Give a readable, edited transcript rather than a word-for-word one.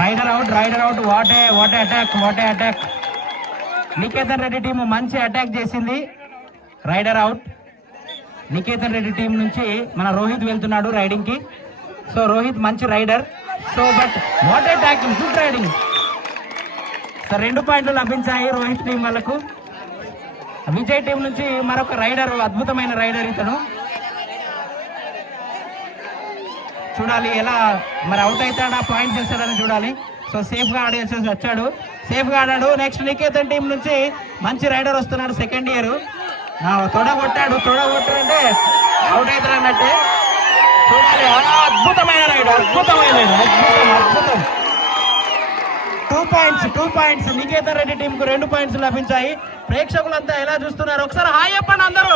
Rider out. What attack. Niketan Reddy team మంచి attack చేసింది. Raider out. Niketan Reddy team నుంచి మన రోహిత్ వెళ్తున్నాడు రైడింగ్ కి. సో రోహిత్ మంచి raider. So but what attacking, good raiding. So 2 పాయింట్లు లభించాయి రోహిత్ టీం వాళ్ళకు. విజయ్ టీం నుంచి మరొక రైడర్, అద్భుతమైన రైడర్ ఇతను. చూడాలి ఎలా మరి అవుట్ అవుతాడా, పాయింట్ చేస్తాడని చూడాలి. సో సేఫ్ గా ఆడేసి వచ్చాడు, సేఫ్ గా ఆడాడు. నెక్స్ట్ నికేతన్ టీం నుంచి మంచి రైడర్ వస్తున్నాడు, సెకండ్ ఇయర్. తొడ కొట్టాడు అంటే అవుట్ అవుతాడు అన్నట్టే. చూడాలి, అద్భుతమైన రైడర్, అద్భుతం. 2 పాయింట్స్ నికేతన్ రెడ్డి టీం కు 2 పాయింట్స్ లభించాయి. ప్రేక్షకులంతా ఎలా చూస్తున్నారు ఒకసారి హాయ్ చెప్పండి అందరూ.